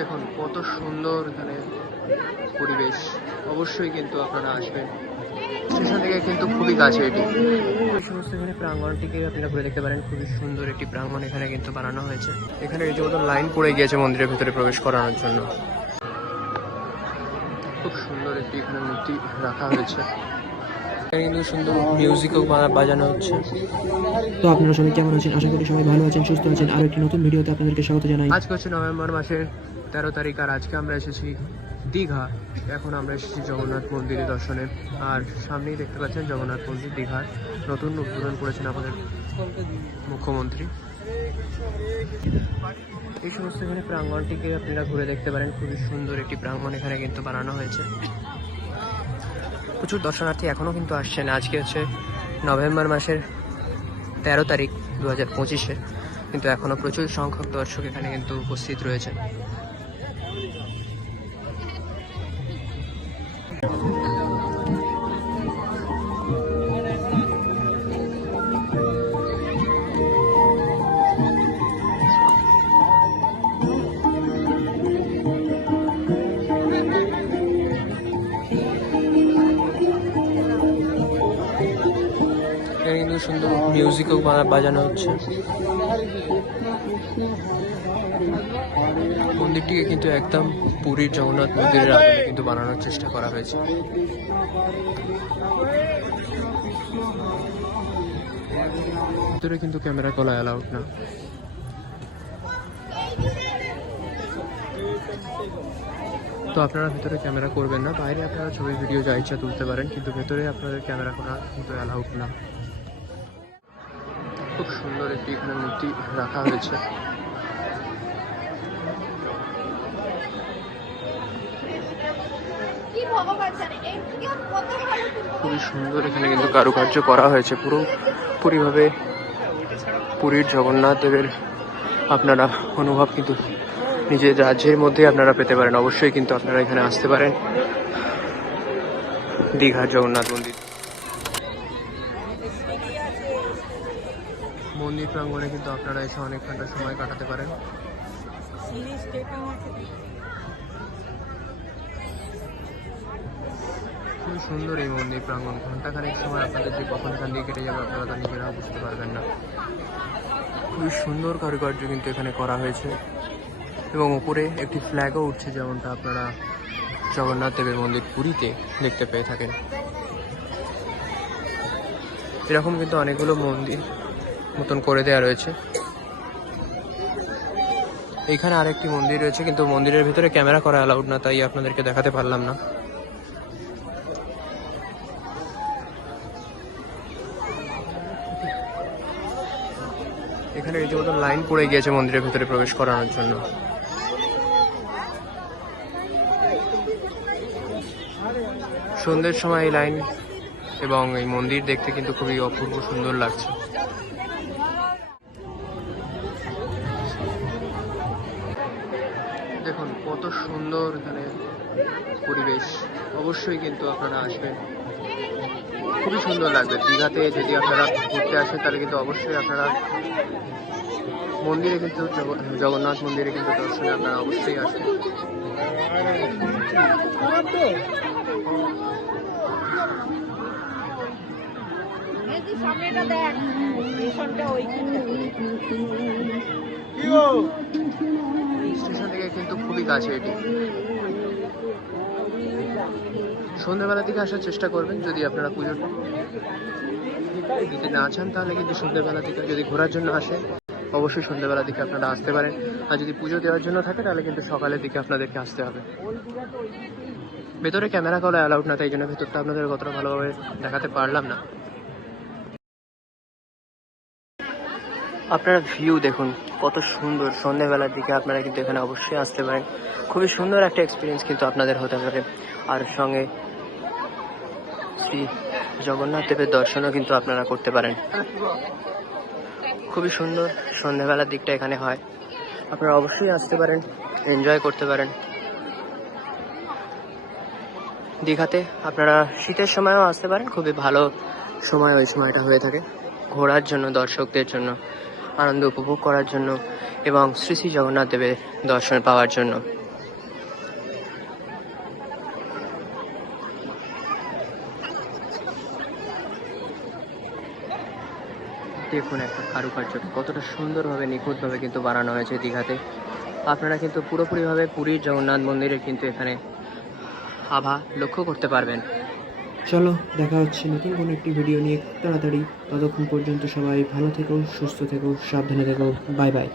দেখুন কত সুন্দর এখানে পরিবেশ। অবশ্যই কিন্তু আপনারা আসবেন, স্টেশন থেকে কিন্তু খুবই কাছে এটি। এই সমস্ত এখানে প্রাঙ্গণটিকে আপনারা ঘুরে দেখতে পারেন। খুবই সুন্দর একটি প্রাঙ্গণ এখানে কিন্তু বানানো হয়েছে। এখানে রীতিমতো লাইন পড়ে গিয়েছে মন্দিরের ভিতরে প্রবেশ করানোর জন্য। খুব সুন্দর একটি এখানে মূর্তি রাখা হয়েছে। এখানে কিন্তু সুন্দর মিউজিকও বাজানো হচ্ছে। তো আপনারা সবাই কেমন আছেন? আশা করি সবাই ভালো আছেন, সুস্থ আছেন। আর একটি নতুন ভিডিওতে আপনাদেরকে স্বাগত জানাই। আজকে হচ্ছে নভেম্বর মাসের 13 তারিখ, আর আজকে আমরা এসেছি দীঘা। এখন আমরা এসেছি জগন্নাথ মন্দিরে দর্শনে। আর সামনেই দেখতে পাচ্ছেন জগন্নাথ মন্দির দীঘার নতুন উদ্বোধন করেছেন আমাদের মুখ্যমন্ত্রী। এই সমস্ত এখানে প্রাঙ্গণটিকে আপনারা ঘুরে দেখতে পারেন। খুবই সুন্দর একটি প্রাঙ্গণ এখানে কিন্তু বানানো হয়েছে। প্রচুর দর্শনার্থী এখনও কিন্তু আসছেন। আজকে হচ্ছে নভেম্বর মাসের 13 তারিখ 2025-এ, কিন্তু এখনও প্রচুর সংখ্যক দর্শক এখানে কিন্তু উপস্থিত রয়েছে। এখানে কিন্তু সুন্দর মিউজিকও বাজানো হচ্ছে। মন্দিরটিকে কিন্তু একদম পুরীর জগন্নাথ মন্দিরের আদলে কিন্তু বানানোর চেষ্টা করা হয়েছে। ভিতরে কিন্তু ক্যামেরা করা অ্যালাউড না। তো আপনারা ভিতরে ক্যামেরা করবেন না, বাইরে আপনারা ছবি ভিডিও যা ইচ্ছা তুলতে পারেন, কিন্তু ভেতরে আপনাদের ক্যামেরা করা কিন্তু অ্যালাউড না। খুব সুন্দর একটি এখানে মূর্তি রাখা হয়েছে। খুবই সুন্দর এখানে কিন্তু কারুকার্য করা হয়েছে। পুরোপুরিভাবে পুরীর জগন্নাথ দেবের আপনারা অনুভব কিন্তু নিজের রাজ্যের মধ্যে আপনারা পেতে পারেন। অবশ্যই কিন্তু আপনারা এখানে আসতে পারেন দীঘার জগন্নাথ মন্দির। মন্দির প্রাঙ্গণে কিন্তু আপনারা এসে অনেক ঘন্টা সময় কাটাতে পারেন। খুবই সুন্দর এই মন্দির প্রাঙ্গণ। ঘন্টাখানেক সময় আপনাদের যে কখন এখান দিয়ে কেটে যাবে আপনারা তা নিজেরাও বুঝতে পারবেন না। খুবই সুন্দর কারুকার্য কিন্তু এখানে করা হয়েছে, এবং উপরে একটি ফ্ল্যাগও উঠছে, যেমনটা আপনারা জগন্নাথ দেবের মন্দির পুরীতে দেখতে পেয়ে থাকেন। এরকম কিন্তু অনেকগুলো মন্দির মতন করে দেওয়া রয়েছে। এইখানে আরেকটি মন্দির রয়েছে, কিন্তু মন্দিরের ভিতরে ক্যামেরা করা অ্যালাউড না, তাই আপনাদেরকে দেখাতে পারলাম না। এখানে রীতিমতো লাইন পড়ে গিয়েছে মন্দিরের ভিতরে প্রবেশ করানোর জন্য। সন্ধ্যের সময় এই লাইন এবং এই মন্দির দেখতে কিন্তু খুবই অপূর্ব সুন্দর লাগছে। দেখুন কত সুন্দর এখানে পরিবেশ। অবশ্যই কিন্তু আপনারা আসবেন, খুবই সুন্দর লাগবে। দীঘাতে যদি আপনারা ঘুরতে আসেন তাহলে কিন্তু অবশ্যই আপনারা মন্দিরে কিন্তু জগন্নাথ মন্দিরে কিন্তু দর্শনে আপনারা অবশ্যই আসবেন। স্টেশন থেকে কিন্তু খুবই কাছে এটি। সন্ধ্যাবেলা দিকে আসার চেষ্টা করবেন যদি আপনারা পুজো যদি না চান, তাহলে কিন্তু সন্ধ্যাবেলা দিকে যদি ঘোরার জন্য আসেন অবশ্যই সন্ধ্যাবেলা দিকে আপনারা আসতে পারেন। আর যদি পুজো দেওয়ার জন্য থাকে তাহলে কিন্তু সকালের দিকে আপনাদেরকে আসতে হবে। ভেতরে ক্যামেরা করা অ্যালাউড না, তাই জন্য ভেতরটা আপনাদের কতটা ভালোভাবে দেখাতে পারলাম না। আপনারা ভিউ দেখুন কত সুন্দর। সন্ধ্যাবেলার দিকে আপনারা কিন্তু এখানে অবশ্যই আসতে পারেন। খুবই সুন্দর একটা এক্সপিরিয়েন্স কিন্তু আপনাদের হতে পারে। আর সঙ্গে শ্রী জগন্নাথ দেবের দর্শনও কিন্তু আপনারা করতে পারেন। খুবই সুন্দর সন্ধ্যাবেলার দিকটা এখানে হয়। আপনারা অবশ্যই আসতে পারেন, এনজয় করতে পারেন। দীঘাতে আপনারা শীতের সময়ও আসতে পারেন, খুবই ভালো সময় ওই সময়টা হয়ে থাকে ঘোরার জন্য, দর্শকদের জন্য আনন্দ উপভোগ করার জন্য এবং শ্রী শ্রী জগন্নাথ দেবের দর্শন পাওয়ার জন্য। দেখুন একটা কারুকার্য কতটা সুন্দরভাবে নিখুঁতভাবে কিন্তু বানানো হয়েছে দীঘাতে। আপনারা কিন্তু পুরোপুরিভাবে পুরীর জগন্নাথ মন্দিরের কিন্তু এখানে আভা লক্ষ্য করতে পারবেন। চলো দেখা হচ্ছে নতুন কোনো একটি ভিডিও নিয়ে খুব তাড়াতাড়ি। ততক্ষণ পর্যন্ত সবাই ভালো থেকো, সুস্থ থেকো, সাবধানে থেকো। Bye bye.